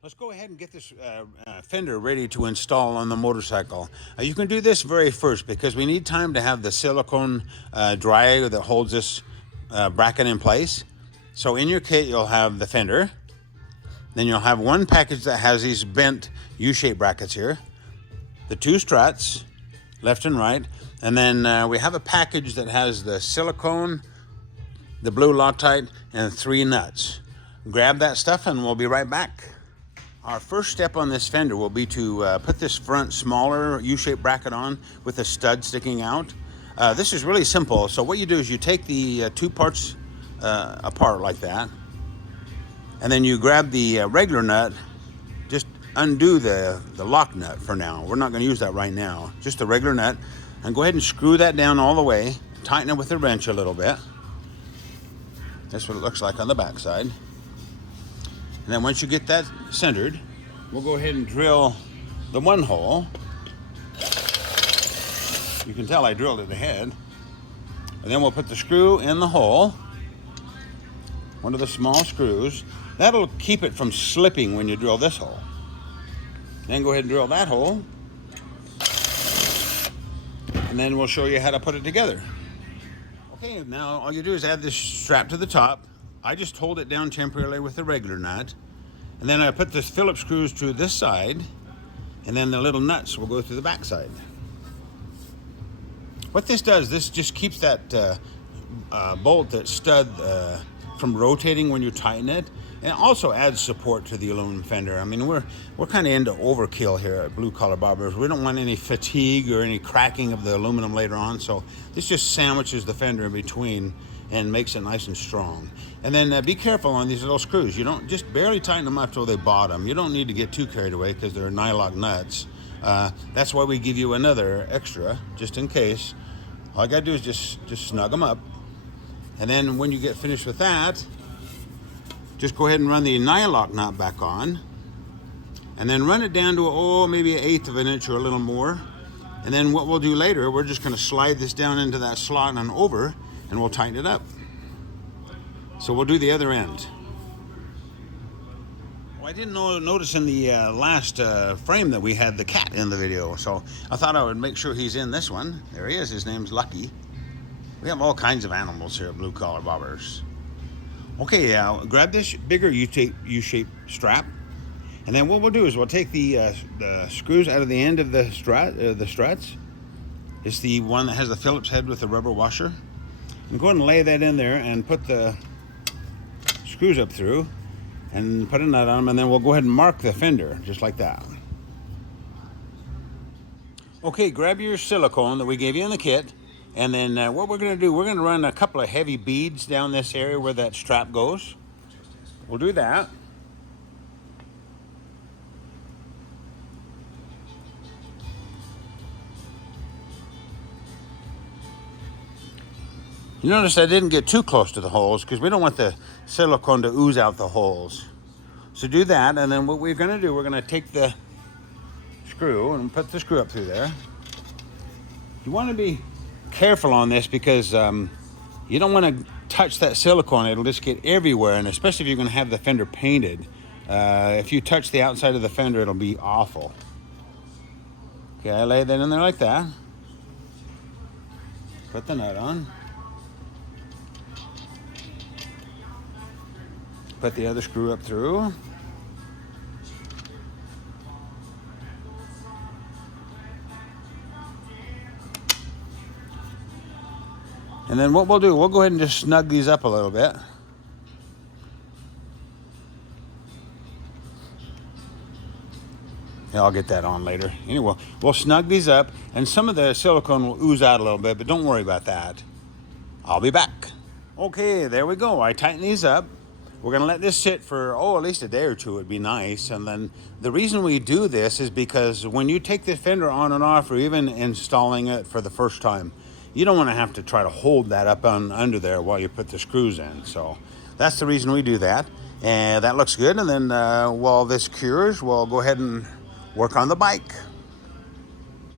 Let's go ahead and get this fender ready to install on the motorcycle. You can do this very first because we need time to have the silicone dry that holds this bracket in place. So in your kit, you'll have the fender. Then you'll have one package that has these bent U-shaped brackets here. The two struts, left and right. And then we have a package that has the silicone, the blue Loctite, and 3 nuts. Grab that stuff and we'll be right back. Our first step on this fender will be to put this front smaller U-shaped bracket on with a stud sticking out. This is really simple. So what you do is you take the 2 parts apart like that, and then you grab the regular nut, just undo the lock nut for now. We're not going to use that right now, just the regular nut, and go ahead and screw that down all the way. Tighten it with a wrench a little bit. That's what it looks like on the back side. And then once you get that centered, we'll go ahead and drill the one hole. You can tell I drilled it ahead. And then we'll put the screw in the hole, one of the small screws. That'll keep it from slipping when you drill this hole. Then go ahead and drill that hole. And then we'll show you how to put it together. Okay, now all you do is add this strap to the top. I just hold it down temporarily with the regular nut. And then I put the Phillips screws to this side, and then the little nuts will go to the back side. What this does, this just keeps that bolt, that stud, from rotating when you tighten it. And it also adds support to the aluminum fender. I mean, we're kind of into overkill here at Blue Collar Bobbers. We don't want any fatigue or any cracking of the aluminum later on, so this just sandwiches the fender in between and makes it nice and strong. And then be careful on these little screws. You don't just barely tighten them up till they bottom. You don't need to get too carried away because they're nylock nuts. That's why we give you another extra, just in case. All I gotta do is just snug them up. And then when you get finished with that, just go ahead and run the nylock nut back on, and then run it down to maybe 1/8 of an inch or a little more. And then what we'll do later, we're just going to slide this down into that slot and over, and we'll tighten it up. So we'll do the other end. Well, I didn't notice in the last frame that we had the cat in the video, so I thought I would make sure he's in this one. There he is. His name's Lucky. We have all kinds of animals here at Blue Collar Bobbers. Okay, grab this bigger U-shaped strap, and then what we'll do is we'll take the screws out of the end of the struts. It's the one that has the Phillips head with the rubber washer. And go ahead and lay that in there and put the screws up through and put a nut on them, and then we'll go ahead and mark the fender just like that. Okay, grab your silicone that we gave you in the kit. And then what we're going to do, we're going to run a couple of heavy beads down this area where that strap goes. We'll do that. You notice I didn't get too close to the holes because we don't want the silicone to ooze out the holes. So do that, and then what we're going to do, we're going to take the screw and put the screw up through there. You want to be careful on this because you don't want to touch that silicone. It'll just get everywhere, and especially if you're going to have the fender painted. If you touch the outside of the fender, it'll be awful. Okay, I lay that in there like that. Put the nut on. Put the other screw up through. And then what we'll do, we'll go ahead and just snug these up a little bit. Yeah, I'll get that on later. Anyway, we'll snug these up, and some of the silicone will ooze out a little bit, but don't worry about that. I'll be back. Okay, there we go. I tighten these up. We're going to let this sit for, at least a day or two. It'd be nice. And then the reason we do this is because when you take the fender on and off, or even installing it for the first time, you don't want to have to try to hold that up under there while you put the screws in. So that's the reason we do that. And that looks good. And then while this cures, we'll go ahead and work on the bike.